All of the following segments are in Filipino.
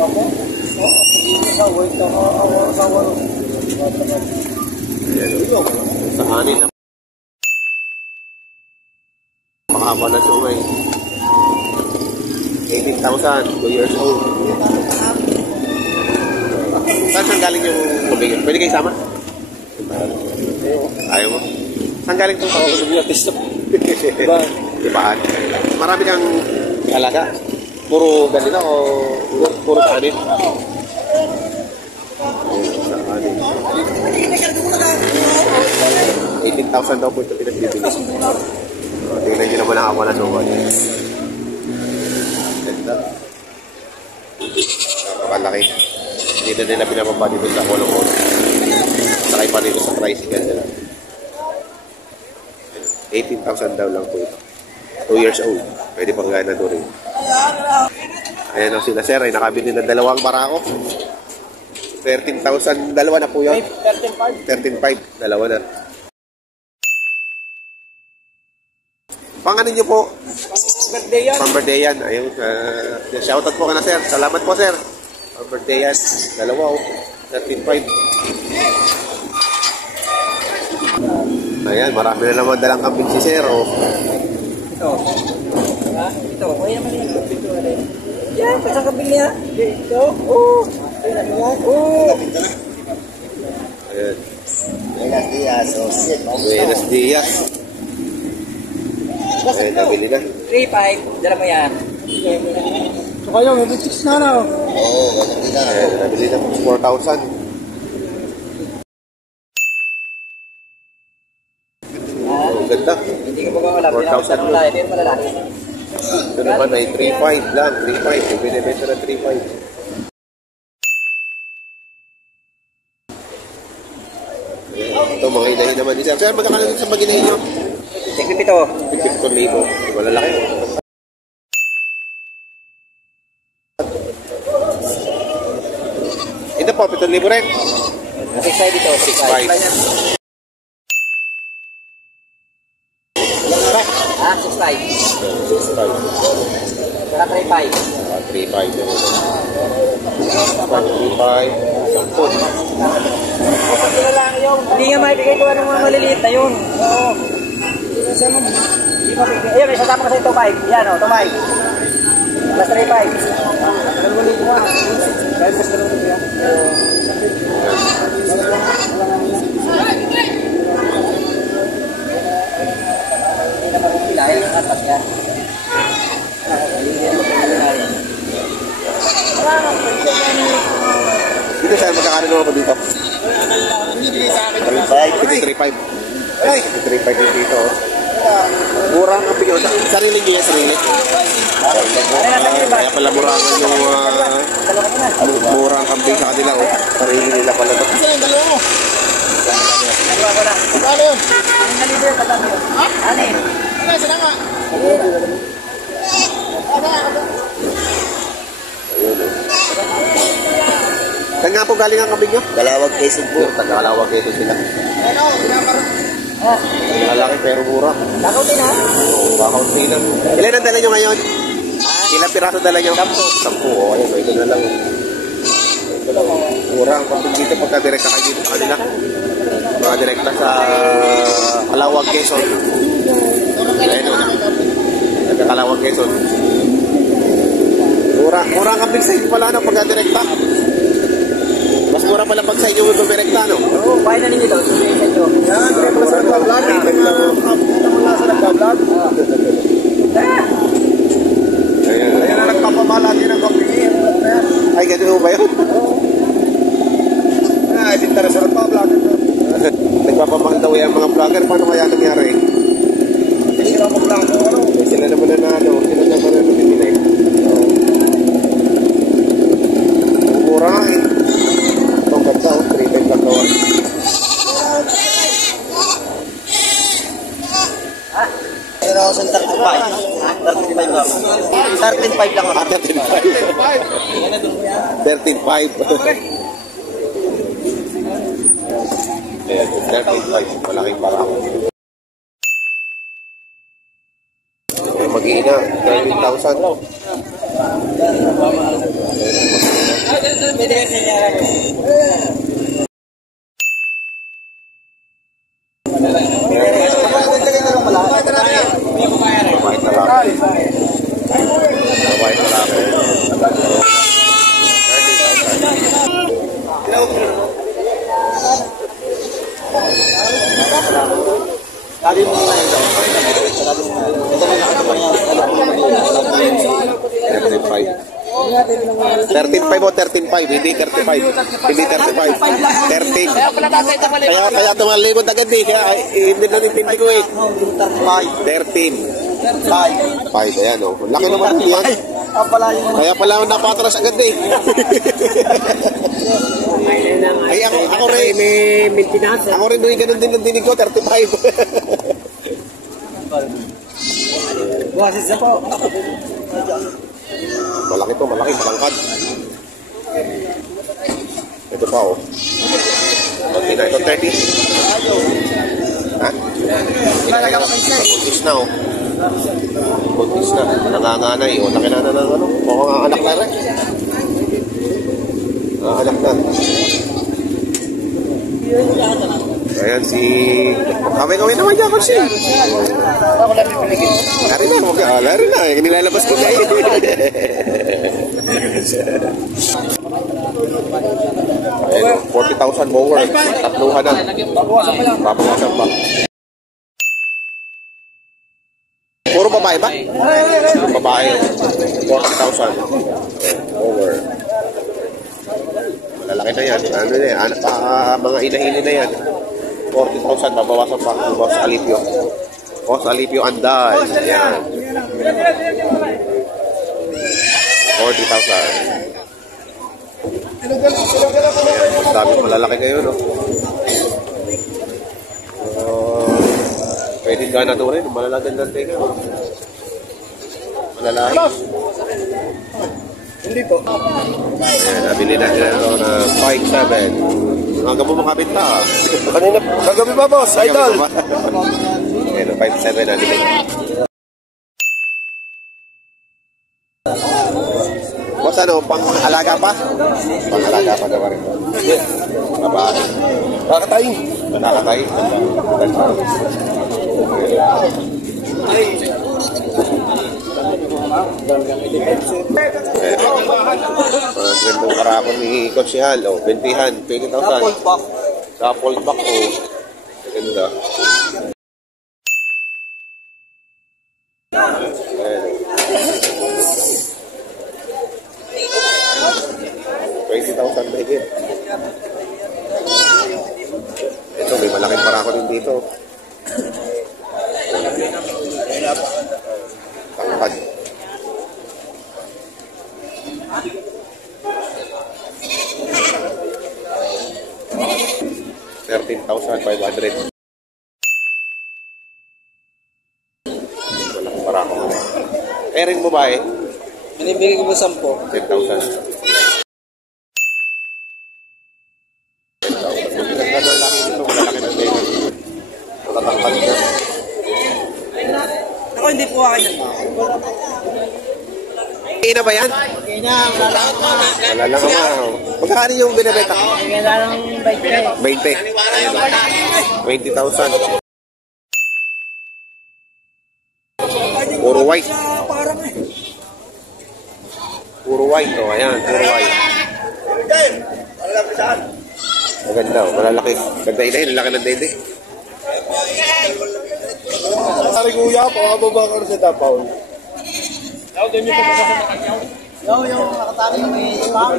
Sa anin na mahaba na sumay. 18,000, 2 years old. Saan galing yung mabigyan? Pwede kayo sama? Ayaw mo? Saan galing itong diba? Dibahan. Marami kang alaga? Puro ganila o puro sa anin? Sa anin. 18,000 daw po ito pinagbibili. Tingnan nyo naman ang ako na suwan. Ganda. Napakalaki. Hindi na nila pinapapa dito sa kolong-kolong. Sakay pa dito sa tricycle nila. 18,000 daw lang po ito. 2 years old. Pwede pang gana doon rin. Ayan ang sila sir ay nakabili ng dalawang barako. 13,000. Dalawa na po yun. 13,500. Dalawa na. Panganin nyo po. Pang-birthday yan. Ayun. Shoutout po ka na sir. Salamat po sir. Pang-birthday yan. Dalawa o. 13,500. Ayan. Marami na naman dalang kambing si sir o. Ito. Ha? Ito. Kaya naman yung kambing ito. Yan. Kasang kambing niya. Ito. Oo. Oo. Ayan. Buenos días. Buenos días. Ayan, nabili na. 3,500. Dala mo yan. So kayo, may bitiks na na. Oo, ganun din na. Ayan, nabili na 4,000. Oh, ganda. Hindi ko ba wala. 4,000 mo. Hindi mo malalaki. Ito naman ay 3,500 lang. 3,500. Binibenta na 3,500. Ito, mga inahin naman ni sir. Sir, magkakala dito sa mag-inahin nyo? Tigpip ito. 15,000. Malalaki. Ito po, 7,000 rin. 6,500 dito. 6,500. Ah, 6,500. 6,500. Dala 3,500. 3,500 din. 3,500. 10. Hindi nga maibigay ko ng mga maliliit na yun. Oo. Ayun, may sasama kasi ito, Mike. Yan o, ito, Mike. Plus 3,500. Nagulog ko nga. Kahit mas ganun ito yan. Hindi na magpila. Yan ang atas yan. Dito sir, magkakaroon ako dito. 3,500. 3,500 dito. Murang ang bigyan. Sarili nyo yan, sarili. Kaya pala murangan yung murang kambing sa kanila. Sarili nila pala ito. Ano yun? Ano yun? Ano yun? Salamat. Saan nga po galing ang kambing nyo? Dalawag Quezon po. Tagalawag ito sila. Ano? Malaki pero mura. Kakautin ha? Kakaunti lang. Ilan ang dala nyo ngayon? Ilang piraso dala nyo? 10. 10. O, ayun. Ito na lang. Mura ang kambing dito pagka direkta kayo dito sa kanila. Mga direkta sa Kalawag, Quezon. Ayun o. Sa Kalawag, Quezon. Mura ang kambing sa inyo pala na pagka direkta. Mas mura pala pag sa inyo ito direkta, no? Oo, bahay na ninyo doon. Yan, kaya pala sa nagbablog. Wala sa nagbablog. Ayan na nagpapamalagi ng kapingin. Ay, ganun ba yun? Ay, binta na sa nagbablog. Nagpapamahal daw yung mga vlogger. Paano kaya nangyari? Hindi sila mag-vlog. Sila naman na nalo. Sila naman na nabibili. Mura nga eh. Itong ganda oh. 3,500 lang daw. Pero ako sa 35. 35 lang. 13.5 lang ako. 13,500. Ayan, 13,500. Malaking barako. Mag-iina, 13,000. Pwede kasi niya. Mabait na lalaki. Mabait na lalaki. 13.5 o 13.5, hindi 35. Hindi 35. 13. Kaya tumalikod agad eh. Kaya hindi na nintindi ko eh. 13. 5. Ayan o. Laki naman po yan. Kaya pala ako napatras agad eh. Ay ako rin. Ako rin doon ganun din ang dinig ko. 35. Buwasis na po. Malaki to, malaki, malangkad. Ito pa oh. Hindi na ito 30. Ha? Buntis na oh. Buntis na. Nanganganay oh. Laki na ng ano. Baka nga anak na rin. Anak na. Ayan si... Kami naman dyan kasi. Lari na, lari na. Nilalabas ko kayo. Ayan, 40,000 mower. Tatluhan na. Papawasan pa. Puro babae ba? Babae. 40,000 mower. Malalaki na yan. Ano na yan? Mga inahili na yan. 40,000. Babawasan pa. Boss Alipio. Boss Alipio Anday. Yan. 40,000. Mas dami malalaki kayo, no? Pwede ka na doon rin. Malalagan lang tayo. Malalaki. Hindi po. Ayan, nabili na ito na 5.7. Hanggang mo makabinta. Kanina, kagabi pa boss, idol. Ayan, 5.7 na nabili. Boss, ano, pang-alaga pa? Pang-alaga pa daw rin. Babae. Nakatay. Nakakatay. Gandong karapon ni Coach Hal. O, 20,000. 20,000. Couple pack o. Ganda. Ayan. 20,000 mahigit. Ito, may malaking parako din dito. Tangkad. $13,500. Malaking parako. Rin mo ba eh? Binibigay ko po 10. 10,000. Ako hindi po akin. Ina ba yan? Kanya, wala lang ako. Wala lang ako. Magkano yung binibenta? Wala lang 20. 20,000. Puro white. Puro white. O, ayan. Puro white. Maganda. Malalaki. Ganda ina yun. Laki ng dede. Sari kuya, pakababa ka sa Dapaw. Yung nakatali may spam.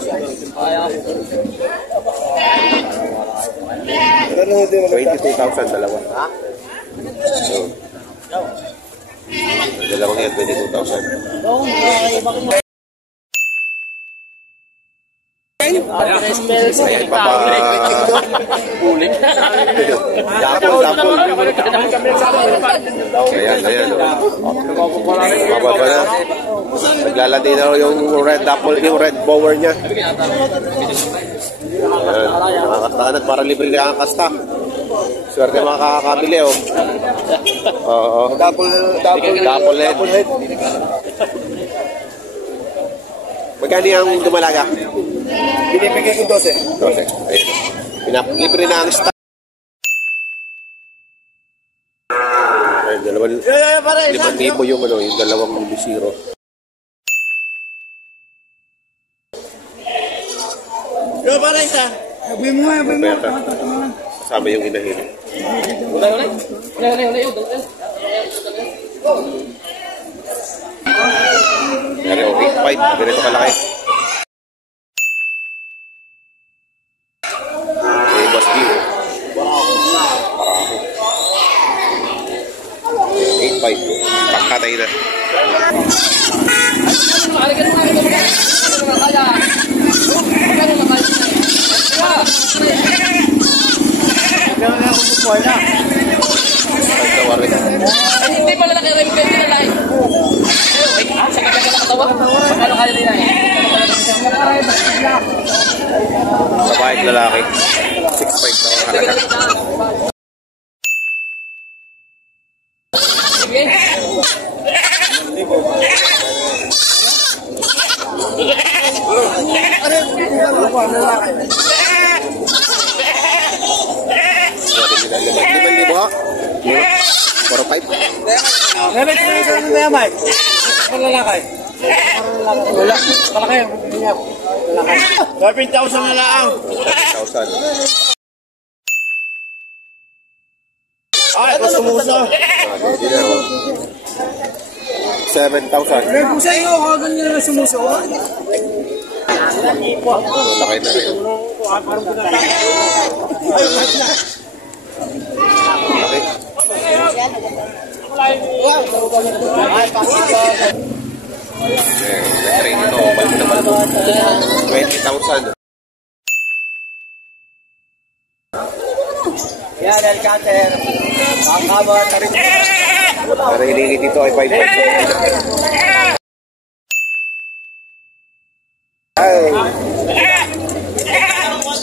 22,000 dalawa. Ha? So, dalawang yan, 22,000. Ayan pa pa. Dapol. Ayan. Mababa na. Naglalandi na yung red apple, yung red bower niya. Ayan. Nakakastakan para libre ka ang kasta. Swerte makakabili oh. Oo. Dapol head. Magkano yung dumalaga? Binibigay ko 12. 12. Ayun. Libre na ang stock. Ayun, 5,000 yung ano, yung dalawang bisiro. Yo, para isa. Sabi mo nga, Kasama yung inahin. Ulay. Pero okay, 5. Ganito kalaki. Eh, boss D. Parako. 8,500. Pagkatay na. Hindi pala nakirim kayo nila live. Sa kanya ka nakatawa? Paano kaya nila eh? Babae at lalaki. 6,500 na ang halaga. Sige. Libo. 4,500. Meron ko yung ano na yan, Mike. Malalakay. Wala. Malaki. Malaki. 13,000 na lang. 1,000. Ay, mas sumuso. 7,000. Pero kung sa iyo, kagan nyo na sumuso. Laki na rin. Train ito, balik na balik. 20,000. Yan, El Cater. Kakabar na rin. Pero hinihingi dito ay 5,500.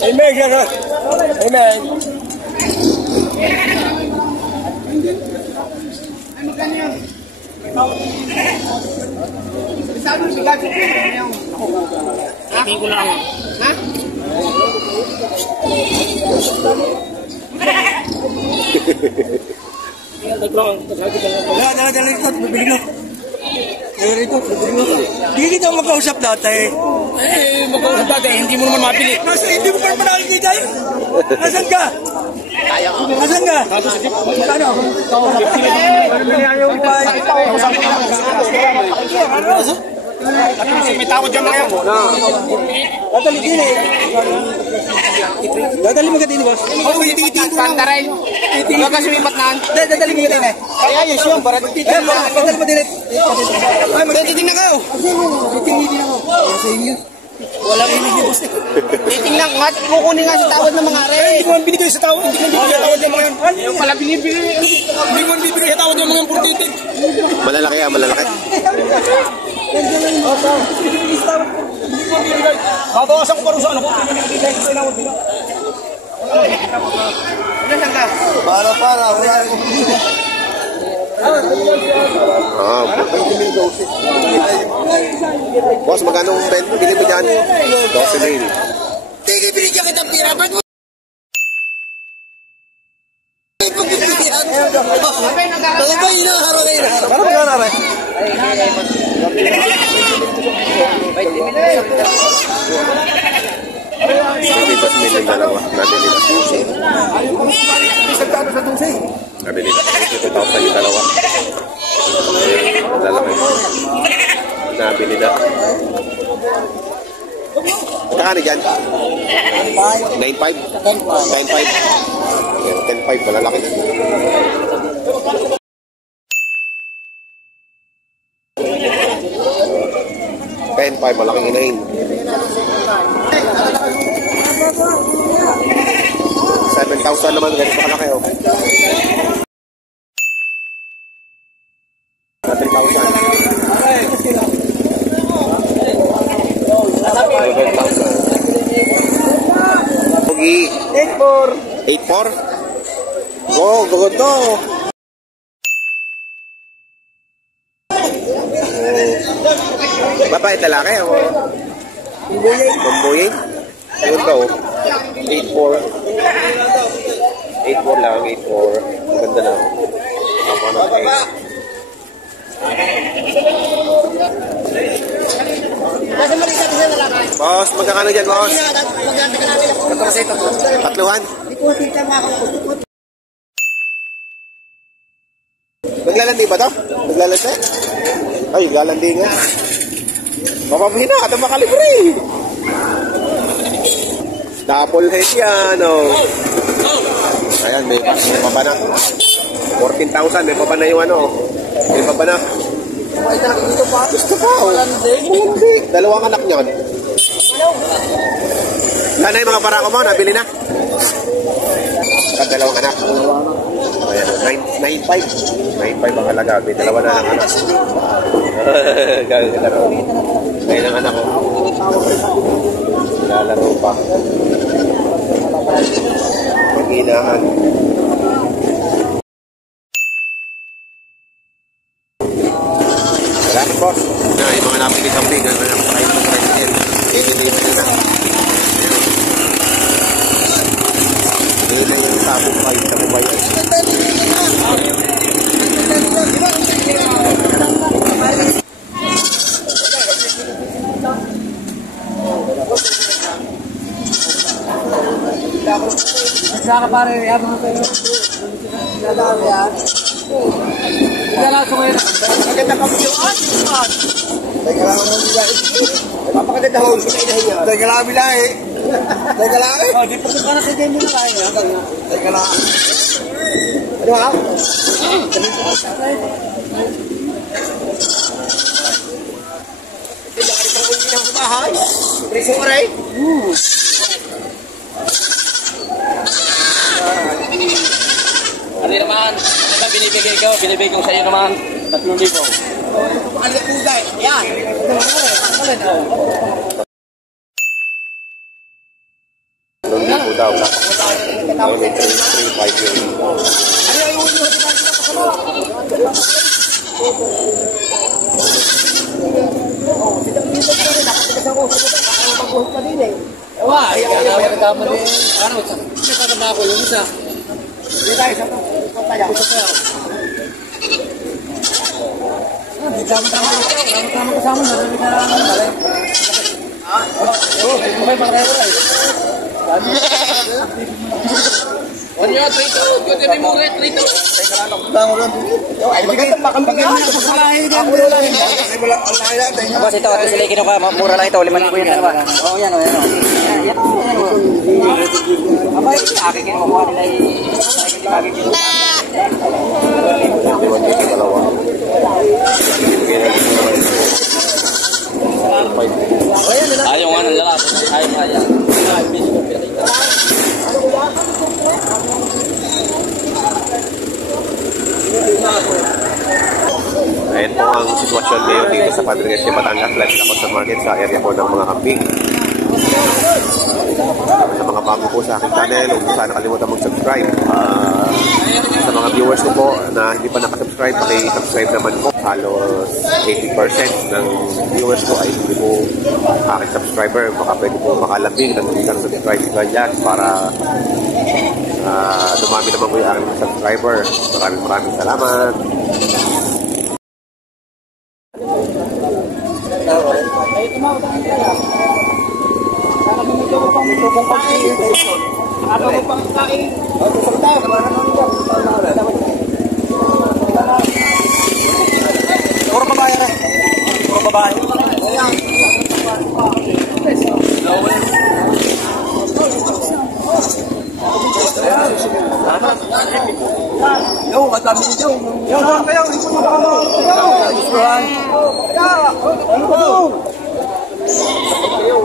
Amen, God. Amen. Hindi kita makausap dati. Magkausap dati, hindi mo naman mapili. Hindi mo pa naman nakikita yun. Nasaan ka? Nasaan ka? Ano? May takot dyan mga yan. Dadali din eh. Dadali mo ka din, boss. Oh, tititin ko lang. Pantaray. Huwag ka sumipat na. Dadali mo ka din eh. Kaya yun siya, para titignan mo. Dadali mo din eh. Ay, magtitignan kayo. Titignan ako. Sa inyo. Walang inig boss. Titingnan nga, kukunin nga sa tawad ng mga are. Hindi ko man binigay sa tawad. Hindi ko binigay sa tawad ng mga yan. Yung pala binibili. Hindi ko man binigay sa tawad ng mga purtitin. Malalaki ah, malalaki. Babawasan ko parang sa ano ko. Para. Wala rin. Boss, magkano ang bento? Bili mo dyan? 12,000. Tingin binigyan kita ng pira. Ba't mo? Ano ba inaharap na inaharap? Para magkanaray? Hindi ba sumilin dalawa? Natin nila. Natin nila. 2,000 yung dalawa. Lalaki. Nabili na. Magkano dyan? 9,500? 10,500. Malalaki. 10,500. Malaking inahin. 7,000 naman. Ganito kalaki oh. 3,000. Pogi. 8,400. 8,400? Oh, gugundo. Babae talaki oh. Bamboying. Yun ba, oh. 8.4. 8.4 lang, 8.4. Ganda na. Ako na, boss, magkakano dyan, boss? Tatluhan? Naglalandi ba ito? Naglalandi? Ay, naglalandi nga. Mapapahina, ito makalibre. Double head yan, oh. Ayan, may pa na. 14,000, may pa na yung ano. May pa na. Gusto pa, oh. Malandi. Dalawang anak niyon. Yan na yung mga barako mo, nabili na. Saka dalawang anak. Ayan, 9.5. 9.5 ang halaga. May dalawa na lang anak. Gagalaro. Ngayon ang anak ko. Lalaro pa. Mag-inahan. Salamat, boss. Yung mga napili kambing, ano yung kain ng president. Inilipan nila. Inilipan yung sabong kain sa mabaya. Saka pare, habang kayo. Lalaro yan. Lalaro ko yun. Maganda ka mo yung atin. Teka lang mo nila. Papakaganda ho. Teka lang bilahe. Teka lang eh. Di pa ka na sa game mo tayo. Teka lang. Ano ba? Teka lang ito uwi ng bahay. Preso ko rin. Ano naman? Ano ba binibigay ko? Binibigay ko sa iyo naman 3,000. Ano po guys? Yan. Hindi po daw. Ano may 3.5 yun. Ewa, ay nagkama din. Ano, nakakama ako yung isa. Hindi tayo sa ito. Tama-tama kasama. Marami na lang. May pareho rin. Ano yun? 3,000. Kaya may mura 3,000. Ay, maganda pa kang bigyan. Boss, ito sila kinuha. Mura lang ito. 5,000 yan. Oo, yan. Abay, aking kinuha nila Ayaw nga ng lalaki. Ayaw. Ayan po ang sitwasyon ngayon dito sa Padre Garcia, Batangas. Live ako sa market sa area po ng mga kambing. Sa mga bago po sa aking channel, huwag sana kalimutan mag-subscribe. Sa mga viewers ko po na hindi pa nakasubscribe, paki-subscribe naman po. Halos 80% ng viewers ko ay hindi po aking subscriber. Baka pwede po makalambing ng isang subscribe dyan para dumami naman po yung aking subscriber. Maraming salamat. Puro babae rin. Puro babae. Yo, madami nyo. Yo, kayo. Ito mo ba mo? Yo,